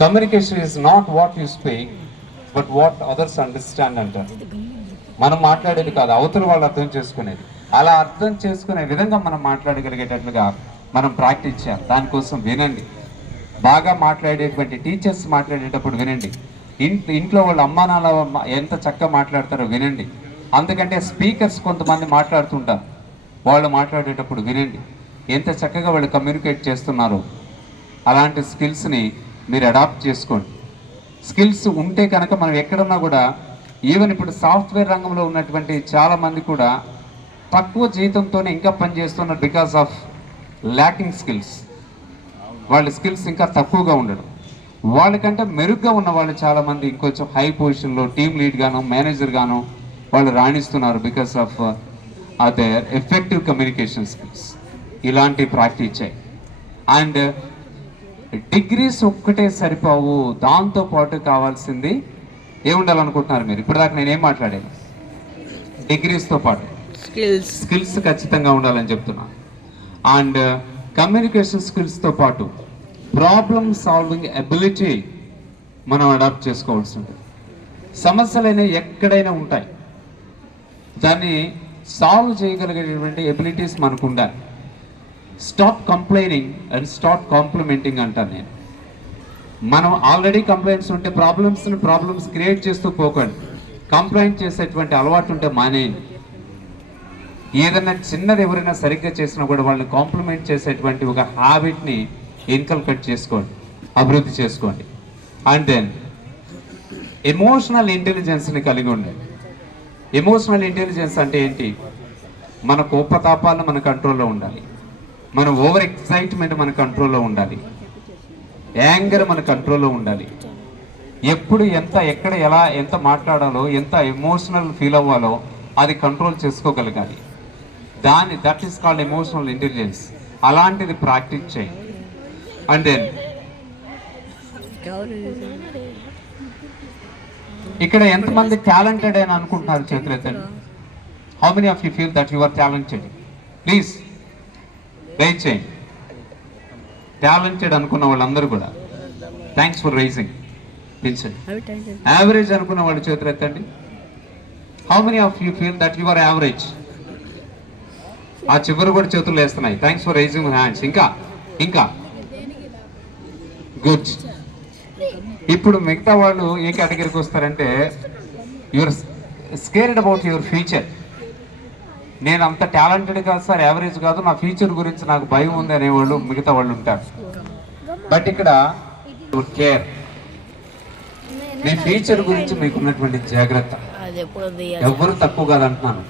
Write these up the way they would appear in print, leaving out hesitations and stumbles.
Communication is not what you speak but what others understand అంటారు. మనం మాట్లాడేది కాదు, అవతల వాళ్ళు అర్థం చేసుకునేది. అలా అర్థం చేసుకునే విధంగా మనం మాట్లాడగలిగేటట్లుగా మనం ప్రాక్టీస్ చేయాలి. దానికోసం వినండి. బాగా మాట్లాడేటువంటి టీచర్స్ మాట్లాడేటప్పుడు వినండి. ఇంట్లో వాళ్ళ అమ్మా నాన్న ఎంత చక్కగా మాట్లాడతారో వినండి. అందుకంటే స్పీకర్స్ కొంతమంది మాట్లాడుతుంటారు, వాళ్ళు మాట్లాడేటప్పుడు వినండి. ఎంత చక్కగా వాళ్ళు కమ్యూనికేట్ చేస్తున్నారో అలాంటి స్కిల్స్ని మీరు అడాప్ట్ చేసుకోండి. స్కిల్స్ ఉంటే కనుక మనం ఎక్కడున్నా కూడా, ఈవెన్ ఇప్పుడు సాఫ్ట్వేర్ రంగంలో ఉన్నటువంటి చాలామంది కూడా తక్కువ జీతంతోనే ఇంకా పనిచేస్తున్నారు. Because of lacking skills. వాళ్ళ స్కిల్స్ ఇంకా తక్కువగా ఉండడం. వాళ్ళకంటే మెరుగ్గా ఉన్న వాళ్ళు చాలామంది ఇంకొంచెం హై పొజిషన్లో టీమ్ లీడ్ గాను మేనేజర్ గాను వాళ్ళు రాణిస్తున్నారు. Because of their effective communication skills. ఇలాంటి ప్రాక్టీస్ చేయి. అండ్ డిగ్రీస్ ఒక్కటే సరిపోవు, దాంతోపాటు కావాల్సింది ఏముండాలనుకుంటున్నారు మీరు? ఇప్పటిదాకా నేనేం మాట్లాడాను? డిగ్రీస్తో పాటు స్కిల్స్ ఖచ్చితంగా ఉండాలని చెప్తున్నా. అండ్ కమ్యూనికేషన్ స్కిల్స్తో పాటు ప్రాబ్లమ్ సాల్వింగ్ ఎబిలిటీ మనం అడాప్ట్ చేసుకోవాల్సి ఉంటుంది. సమస్యలైనా ఎక్కడైనా ఉంటాయి, దాన్ని సాల్వ్ చేయగలిగేటువంటి ఎబిలిటీస్ మనకు ఉండాలి. Stop complaining and stop complimenting అంటాను నేను. మనం ఆల్రెడీ కంప్లైంట్స్ ఉంటే ప్రాబ్లమ్స్ క్రియేట్ చేస్తూ పోకండి. కంప్లైంట్ చేసేటువంటి అలవాటు ఉంటే మానేయండి. ఏదైనా చిన్నది ఎవరైనా సరిగ్గా చేసినా కూడా వాళ్ళని కాంప్లిమెంట్ చేసేటువంటి ఒక హ్యాబిట్ని ఇన్కల్కేట్ చేసుకోండి, అభివృద్ధి చేసుకోండి. అండ్ దెన్ ఎమోషనల్ ఇంటెలిజెన్స్ని కలిగి ఉండండి. ఎమోషనల్ ఇంటెలిజెన్స్ అంటే ఏంటి? మన కోపతాపాలను మన కంట్రోల్లో ఉండాలి, మన ఓవర్ ఎక్సైట్మెంట్ మన కంట్రోల్లో ఉండాలి, యాంగర్ మన కంట్రోల్లో ఉండాలి. ఎప్పుడు ఎక్కడ ఎలా ఎంత మాట్లాడాలో, ఎంత ఎమోషనల్ ఫీల్ అవ్వాలో అది కంట్రోల్ చేసుకోగలగాలి. That is called emotional intelligence. అలాంటిది ప్రాక్టీస్ చేయండి. అండ్ దెన్ ఇక్కడ ఎంతమంది టాలెంటెడ్ అని అనుకుంటున్నారు? చేతులు ఎత్తండి. How many of you feel that you are talented? Please raise చేయండి. టాలెంటెడ్ అనుకున్న వాళ్ళందరూ కూడా థ్యాంక్స్ ఫర్ రైజింగ్. పిలిచండి. యావరేజ్ అనుకున్న వాళ్ళు చేతులు ఎత్తండి. How many of you feel that you are average? ఆ చివరి కూడా చేతులు వేస్తున్నాయి. Thanks for raising hands. ఇంకా గుడ్. ఇప్పుడు మిగతా వాళ్ళు ఏ కేటగిరీకి వస్తారంటే, your scared about your future. నేను అంత టాలెంటెడ్ కాదు సార్, యావరేజ్ కాదు, నా ఫ్యూచర్ గురించి నాకు భయం ఉంది అనేవాళ్ళు మిగతా వాళ్ళు ఉంటారు. బట్ ఇక్కడ కేర్, మీ ఫ్యూచర్ గురించి మీకున్నటువంటి జాగ్రత్త. ఎవరు తక్కువ కాదంటున్నాను.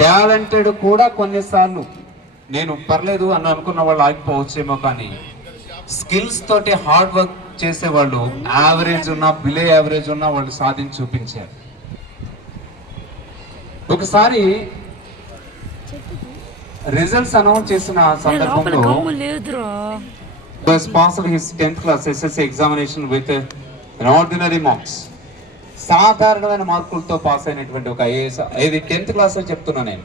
టాలెంటెడ్ కూడా కొన్నిసార్లు నేను పర్లేదు అని అనుకున్న వాళ్ళు ఆగిపోవచ్చేమో, కానీ స్కిల్స్ తోటి హార్డ్ వర్క్ చేసేవాళ్ళు యావరేజ్ ఉన్నా బిలో యావరేజ్ ఉన్నా వాళ్ళు సాధించి చూపించారు. ఒకసారి రిజల్ట్స్ అనౌన్స్ చేసిన సందర్భంలో sponsored his 10th class SSC examination with ordinary marks. సాధారణమైన మార్కులతో పాస్ అయినటువంటి ఒక ఐఏఎస్, ఇది 10th క్లాస్ లో చెప్తున్నా నేను.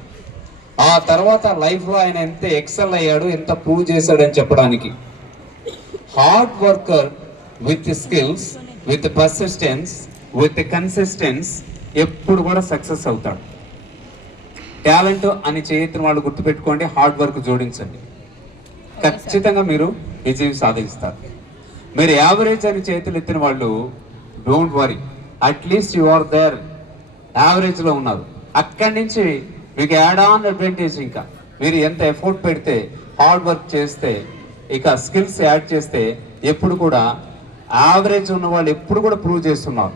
ఆ తర్వాత లైఫ్ లో ఆయన ఎంత ఎక్సెల్ అయ్యాడు, ఎంత ప్రూవ్ చేశాడని చెప్పడానికి. Hard worker with skills, with persistence, with consistence ఎప్పుడు కూడా సక్సెస్ అవుతాడు. టాలెంట్ అని చేయని వాళ్ళు గుర్తుపెట్టుకోండి, హార్డ్ వర్క్ జోడించండి, ఖచ్చితంగా మీరు విజయం సాధిస్తారు. మీరు యావరేజ్ అని చేతులు ఎత్తిన వాళ్ళు don't worry, at least you are there, యావరేజ్లో ఉన్నారు. అక్కడి నుంచి మీకు యాడ్ ఆన్ అడ్వాంటేజ్. ఇంకా మీరు ఎంత ఎఫర్ట్ పెడితే, హార్డ్ వర్క్ చేస్తే, ఇక స్కిల్స్ యాడ్ చేస్తే ఎప్పుడు కూడా యావరేజ్ ఉన్న వాళ్ళు ఎప్పుడు కూడా ప్రూవ్ చేస్తున్నారు.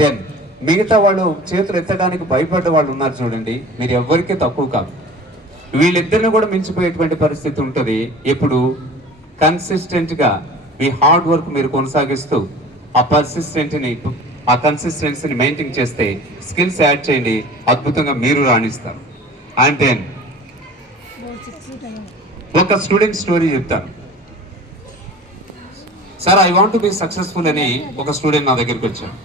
దెన్ మిగతా వాళ్ళు చేతులు ఎత్తడానికి భయపడ్డ వాళ్ళు ఉన్నారు చూడండి, మీరు ఎవరికీ తక్కువ కాదు. వీళ్ళిద్దరిని కూడా మించిపోయేటువంటి పరిస్థితి ఉంటుంది. ఎప్పుడు కన్సిస్టెంట్గా మీ హార్డ్ వర్క్ మీరు కొనసాగిస్తూ ఆ కన్సిస్టెన్సీని మెయింటైన్ చేస్తే, స్కిల్స్ యాడ్ చేయండి, అద్భుతంగా మీరు రాణిస్తారు. అండ్ దెన్ ఒక స్టూడెంట్ స్టోరీ చెప్తాను. Sir I want to be successful అని ఒక స్టూడెంట్ నా దగ్గరికి వచ్చాడు.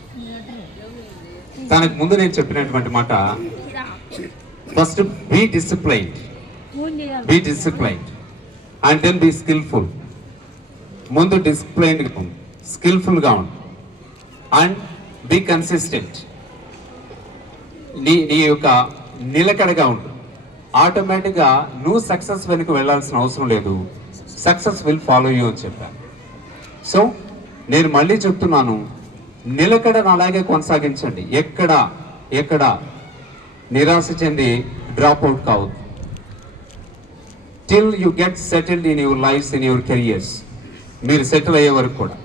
తనకు ముందు నేను చెప్పినటువంటి మాట, first be disciplined. And then be skillful. ముందు డిసిప్లైన్డ్గా ఉండు, స్కిల్ఫుల్గా ఉండు, అండ్ బీ కన్సిస్టెంట్. నీ యొక్క నిలకడగా ఉండు. ఆటోమేటిక్గా నువ్వు సక్సెస్ వెనుక వెళ్ళాల్సిన అవసరం లేదు, సక్సెస్ విల్ ఫాలో యూ అని చెప్పాను. సో నేను మళ్ళీ చెప్తున్నాను, నిలకడను అలాగే కొనసాగించండి. ఎక్కడ నిరాశ చెంది డ్రాప్ అవుట్ కావద్దు. Till you get settled in your lifes, in your careers. మీరు సెటిల్ అయ్యే వరకు కూడా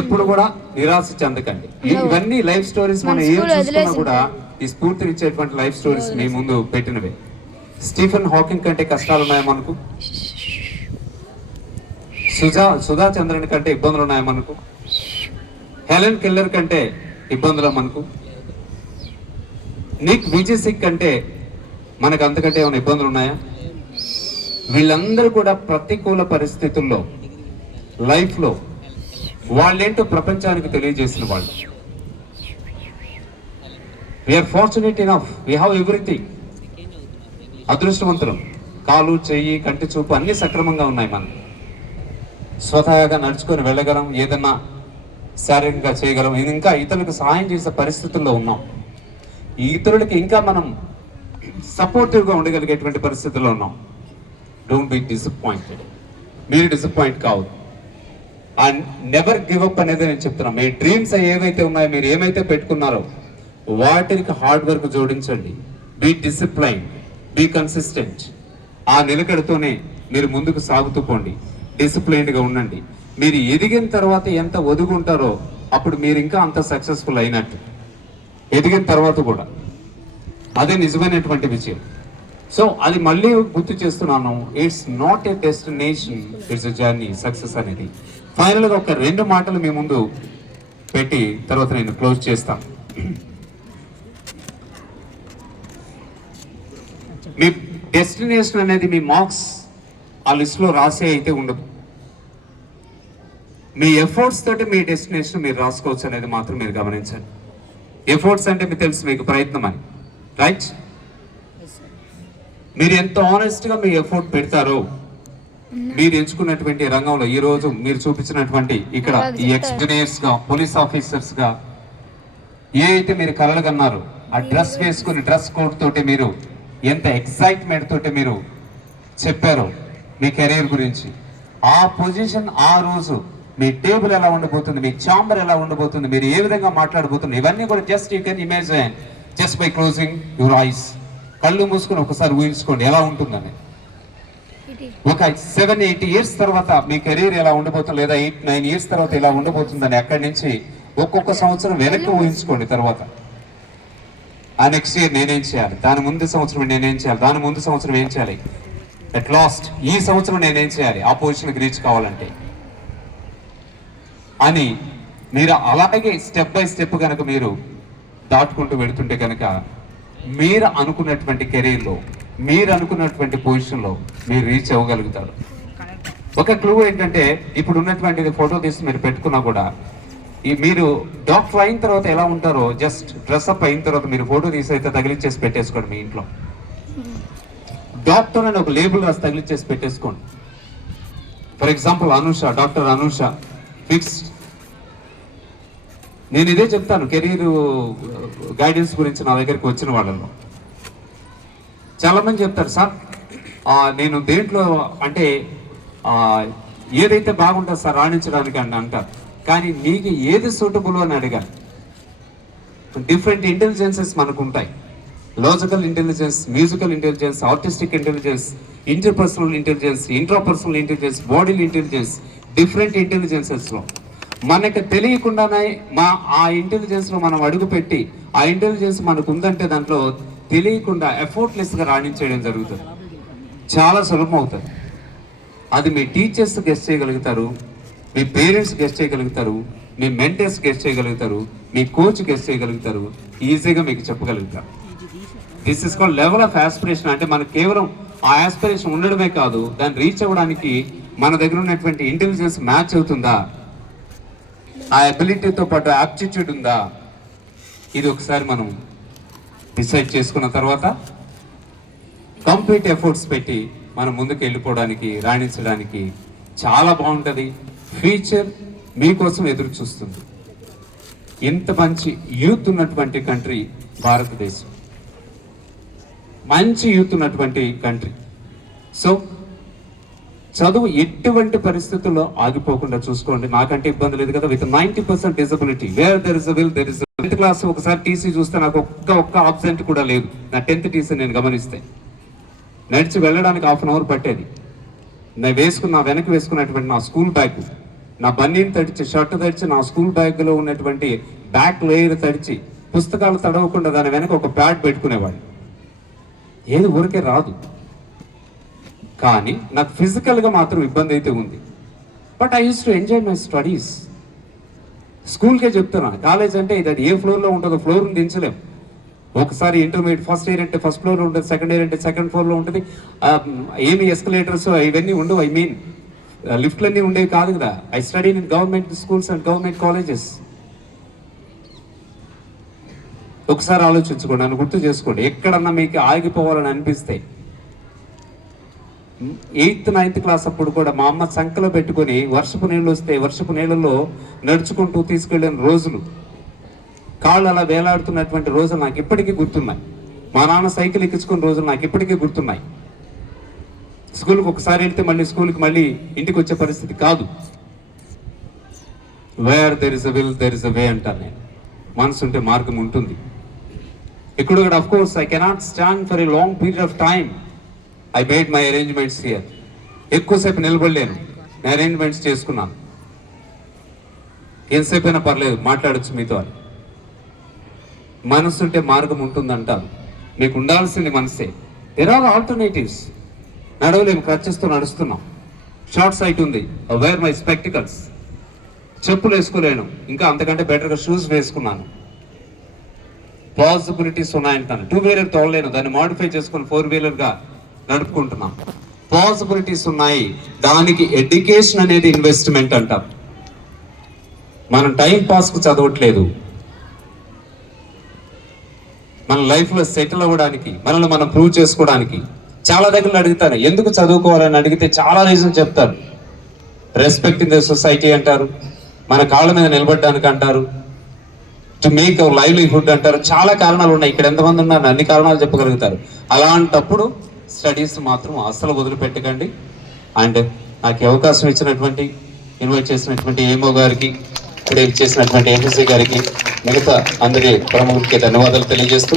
ఎప్పుడు కూడా నిరాశ చెందకండి. ఇవన్నీ లైఫ్ స్టోరీస్ మనం ఏం చూసుకున్నా కూడా ఈ స్ఫూర్తినిచ్చేటువంటి లైఫ్ స్టోరీస్ మీ ముందు పెట్టినవే. స్టీఫెన్ హాకింగ్ కంటే కష్టాలు ఉన్నాయా మనకు? సుధా చంద్రన్ కంటే ఇబ్బందులు ఉన్నాయా మనకు? హెలెన్ కెల్లర్ కంటే ఇబ్బందులు మనకు? నిక్ విజయసిక్ కంటే మనకు అంతకంటే ఏమైనా ఇబ్బందులు ఉన్నాయా? వీళ్ళందరూ కూడా ప్రతికూల పరిస్థితుల్లో లైఫ్లో వాళ్ళేంటో ప్రపంచానికి తెలియజేసిన వాళ్ళు. We are fortunate enough, we have everything. అదృష్టవంతులం. కాలు, చెయ్యి, కంటి చూపు అన్ని సక్రమంగా ఉన్నాయి. మనం స్వతహాగా నడుచుకొని వెళ్ళగలం, ఏదన్నా శారీరకంగా చేయగలం, ఇంకా ఇతరులకు సహాయం చేసే పరిస్థితుల్లో ఉన్నాం. ఇతరులకి ఇంకా మనం సపోర్టివ్గా ఉండగలిగేటువంటి పరిస్థితుల్లో ఉన్నాం. Don't be disappointed. మీరు డిసప్పాయింట్ కావద్దు. అండ్ నెవర్ గివ్ అప్ అనేది నేను చెప్తున్నాను. మీ డ్రీమ్స్ ఏవైతే ఉన్నాయో, మీరు ఏమైతే పెట్టుకున్నారో వాటికి హార్డ్ వర్క్ జోడించండి. Be discipline, be consistent. ఆ నిలకడతోనే మీరు ముందుకు సాగుతూ పోండి. డిసిప్లైన్డ్గా ఉండండి. మీరు ఎదిగిన తర్వాత ఎంత ఒదుగుంటారో అప్పుడు మీరు ఇంకా అంత సక్సెస్ఫుల్ అయినట్టు. ఎదిగిన తర్వాత కూడా అదే నిజమైనటువంటి విజయం. సో అది మళ్ళీ గుర్తు చేస్తున్నాను, it's not a destination, it's a journey. Success అనేది ఫైనల్గా ఒక 2 మాటలు మీ ముందు పెట్టి తర్వాత నేను క్లోజ్ చేస్తాను. మీ డెస్టినేషన్ అనేది మీ మార్క్స్ ఆ లిస్ట్లో రాసే అయితే ఉండదు. మీ ఎఫర్ట్స్ తోటి మీ డెస్టినేషన్ మీరు రాసుకోవచ్చు అనేది మాత్రం మీరు గమనించండి. ఎఫర్ట్స్ అంటే మీకు తెలుసు, మీకు ప్రయత్నం అని, రైట్? మీరు ఎంత ఆనెస్ట్గా మీ ఎఫర్ట్ పెడతారో మీరు ఎంచుకున్నటువంటి రంగంలో, ఈ రోజు మీరు చూపించినటువంటి ఇక్కడ ఈ ఎక్స్‌ఇంజనీర్స్ గా, పోలీస్ ఆఫీసర్స్ గా ఏ అయితే మీరు కలలు కన్నారో, ఆ డ్రెస్ వేసుకుని డ్రెస్ కోడ్ తోటి మీరు ఎంత ఎక్సైట్మెంట్ తోటి మీరు చెప్పారో మీ కెరీర్ గురించి, ఆ పొజిషన్, ఆ రోజు మీ టేబుల్ ఎలా ఉండబోతుంది, మీ ఛాంబర్ ఎలా ఉండబోతుంది, మీరు ఏ విధంగా మాట్లాడబోతుంది, ఇవన్నీ కూడా just you can imagine just by closing your eyes. కళ్ళు మూసుకొని ఒకసారి ఊహించుకోండి ఎలా ఉంటుందని. ఒక 7-8 ఇయర్స్ తర్వాత మీ కెరీర్ ఎలా ఉండబోతుంది, లేదా 8-9 ఇయర్స్ తర్వాత ఎలా ఉండబోతుందని అక్కడి నుంచి ఒక్కొక్క సంవత్సరం వెనక్కి ఊహించుకోండి. తర్వాత ఆ నెక్స్ట్ ఇయర్ నేనేం చేయాలి, దాని ముందు సంవత్సరం నేనేం చేయాలి, దాని ముందు సంవత్సరం ఏం చేయాలి, అట్ లాస్ట్ ఈ సంవత్సరం నేనేం చేయాలి ఆ పొజిషన్కి రీచ్ కావాలంటే అని మీరు అలాగే స్టెప్ బై స్టెప్ కనుక మీరు దాటుకుంటూ వెళుతుంటే కనుక మీరు అనుకున్నటువంటి కెరీర్లో, మీరు అనుకున్నటువంటి పొజిషన్లో మీరు రీచ్ అవ్వగలుగుతారు. ఒక క్లూ ఏంటంటే, ఇప్పుడు ఉన్నటువంటి ఫోటో తీసి మీరు పెట్టుకున్నా కూడా మీరు డాక్టర్ అయిన తర్వాత ఎలా ఉంటారో, జస్ట్ డ్రెస్అప్ అయిన తర్వాత మీరు ఫోటో తీసి అయితే తగిలించేసి పెట్టేసుకోండి మీ ఇంట్లో. డాక్టర్ అని ఒక లేబుల్ రాసి తగిలించేసి పెట్టేసుకోండి. For example Anusha, doctor Anusha fixed. నేను ఇదే చెప్తాను కెరీర్ గైడెన్స్ గురించి నా దగ్గరికి వచ్చిన వాళ్ళలో. చాలా మంది చెప్తారు, సార్ నేను దేంట్లో అంటే ఏదైతే బాగుంటుంది సార్ రాణించడానికి అని అంటారు. కానీ మీకు ఏది సూటబుల్ అని అడిగారు. డిఫరెంట్ ఇంటెలిజెన్సెస్ మనకు ఉంటాయి. Logical intelligence, musical intelligence, artistic intelligence, interpersonal intelligence, intrapersonal intelligence, body intelligence, different ఇంటెలిజెన్సెస్లో మనకు తెలియకుండానే ఆ ఇంటెలిజెన్స్లో మనం అడుగుపెట్టి ఆ ఇంటెలిజెన్స్ మనకు ఉందంటే దాంట్లో తెలియకుండా ఎఫర్ట్లెస్గా రాణించేయడం జరుగుతుంది. చాలా సులభం అవుతుంది. అది మీ టీచర్స్ గెస్ట్ చేయగలుగుతారు, మీ పేరెంట్స్ గెస్ట్ చేయగలుగుతారు, మీ మెంటర్స్ గెస్ట్ చేయగలుగుతారు, మీ కోచ్ గెస్ట్ చేయగలుగుతారు, ఈజీగా మీకు చెప్పగలుగుతారు. This is called level of aspiration. అంటే మనకు కేవలం ఆ ఆస్పిరేషన్ ఉండడమే కాదు, దాన్ని రీచ్ అవ్వడానికి మన దగ్గర ఉన్నటువంటి ఇంటెలిజెన్స్ మ్యాచ్ అవుతుందా, ఆ అబిలిటీతో పాటు యాప్టిట్యూడ్ ఉందా, ఇది ఒకసారి మనం డిసైడ్ చేసుకున్న తర్వాత కంప్లీట్ ఎఫర్ట్స్ పెట్టి మనం ముందుకు వెళ్ళిపోవడానికి, రాణించడానికి చాలా బాగుంటుంది. ఫ్యూచర్ మీకోసం ఎదురు చూస్తుంది. ఇంత మంచి యూత్ ఉన్నటువంటి కంట్రీ భారతదేశం, మంచి యూత్ ఉన్నటువంటి కంట్రీ. సో చదువు ఎటువంటి పరిస్థితుల్లో ఆగిపోకుండా చూసుకోండి. నాకంటే ఇబ్బంది లేదు కదా. With 90% disability, wear there is a will there is 10th class ఒకసారి టీసీ చూస్తే నాకు ఒక్క ఆబ్సెంట్ కూడా లేదు. నా 10th టీసీ నేను గమనిస్తే నడిచి వెళ్ళడానికి 1/2 అవర్ పట్టేది. నేను వెనక్కి వేసుకున్నటువంటి నా స్కూల్ బ్యాగ్, నా బన్నీని తడిచి, షర్ట్ తడిచి, నా స్కూల్ బ్యాగ్లో ఉన్నటువంటి బ్యాక్ లేయర్ తడిచి, పుస్తకాలు తడవకుండా దాని వెనక ఒక ప్యాడ్ పెట్టుకునేవాడు. ఏది ఊరికే రాదు, కానీ నాకు ఫిజికల్గా మాత్రం ఇబ్బంది అయితే ఉంది. But I use to enjoy my studies. స్కూల్కే చెప్తున్నాను, కాలేజ్ అంటే ఇది ఏ ఫ్లోర్లో ఉంటుందో ఫ్లోర్ని దించలేము. ఒకసారి ఇంటర్మీడియట్ ఫస్ట్ ఇయర్ అంటే ఫస్ట్ ఫ్లోర్లో ఉంటుంది, సెకండ్ ఇయర్ అంటే సెకండ్ ఫ్లోర్లో ఉంటుంది. ఏమి ఎస్కలేటర్స్ ఇవన్నీ ఉండవు. ఐ మీన్ లిఫ్ట్లన్నీ ఉండేవి కాదు కదా. I study in government schools and government colleges. ఒకసారి ఆలోచించుకోండి, నన్ను గుర్తు చేసుకోండి. ఎక్కడన్నా మీకు ఆగిపోవాలని అనిపిస్తే 8th 9th క్లాస్ అప్పుడు కూడా మా అమ్మ సంకలో పెట్టుకొని వర్షపు నీళ్ళు వస్తే వర్షపు నీళ్ళలో నడుచుకుంటూ తీసుకెళ్ళిన రోజులు, కాళ్ళు అలా వేలాడుతున్నటువంటి రోజులు నాకు ఇప్పటికీ గుర్తున్నాయి. మా నాన్న సైకిల్ ఎక్కించుకున్న రోజులు నాకు ఇప్పటికీ గుర్తున్నాయి. స్కూల్కి ఒకసారి వెళ్తే స్కూల్కి మళ్ళీ ఇంటికి వచ్చే పరిస్థితి కాదు. Where there is a will there is a way అంటాను నేను. మనసు ఉంటే మార్గం ఉంటుంది. ఇక్కడ of course I cannot stand for a long period of time. I made my arrangements here. ఎక్కువసేపు నిలబడలేను, నేను అరేంజ్మెంట్స్ చేసుకున్నాను. ఎంతసేపు అయినా పర్లేదు, మాట్లాడచ్చు మీతో. మనసు ఉంటే మార్గం ఉంటుందంటారు. మీకు ఉండాల్సింది మనసే. There are alternatives. నడవలేము, క్రచెస్తో నడుస్తున్నాం. షార్ట్ సైట్ ఉంది, వేర్ మై స్పెక్టికల్స్. చెప్పులు వేసుకోలేను, ఇంకా అంతకంటే బెటర్గా షూస్ వేసుకున్నాను. పాసిబిలిటీస్ ఉన్నాయంటాను. 2 వీలర్ తోడలేను, దాన్ని మాడిఫై చేసుకుని 4 వీలర్గా నడుపుకుంటున్నాం. పాసిబిలిటీస్ ఉన్నాయి. దానికి ఎడ్యుకేషన్ అనేది ఇన్వెస్ట్మెంట్ అంటాం. మనం టైం పాస్కు చదవట్లేదు, మన లైఫ్లో సెటిల్ అవ్వడానికి, మనల్ని మనం ప్రూవ్ చేసుకోవడానికి. చాలా దగ్గర అడుగుతారు ఎందుకు చదువుకోవాలని అడిగితే చాలా రీజన్ చెప్తారు. రెస్పెక్ట్ ఇన్ ద సొసైటీ అంటారు, మన కాళ్ళ మీద నిలబడడానికి అంటారు, టు మేక్ అవర్ లైవ్లీహుడ్ అంటారు. చాలా కారణాలు ఉన్నాయి. ఇక్కడ ఎంతమంది ఉన్నారు అన్ని కారణాలు చెప్పగలుగుతారు. అలాంటప్పుడు స్టడీస్ మాత్రం అస్సలు వదిలిపెట్టకండి. అండ్ నాకు అవకాశం ఇచ్చినటువంటి, ఇన్వైట్ చేసినటువంటి ఏమో గారికి, ఇక్కడ చేసినటువంటి ఎంపీసీ గారికి, మిగతా అందరి ప్రముఖులకి ధన్యవాదాలు తెలియజేస్తూ,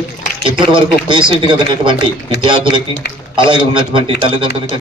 ఇప్పటి వరకు పేషెంట్గా ఉన్నటువంటి విద్యార్థులకి, అలాగే ఉన్నటువంటి తల్లిదండ్రులకి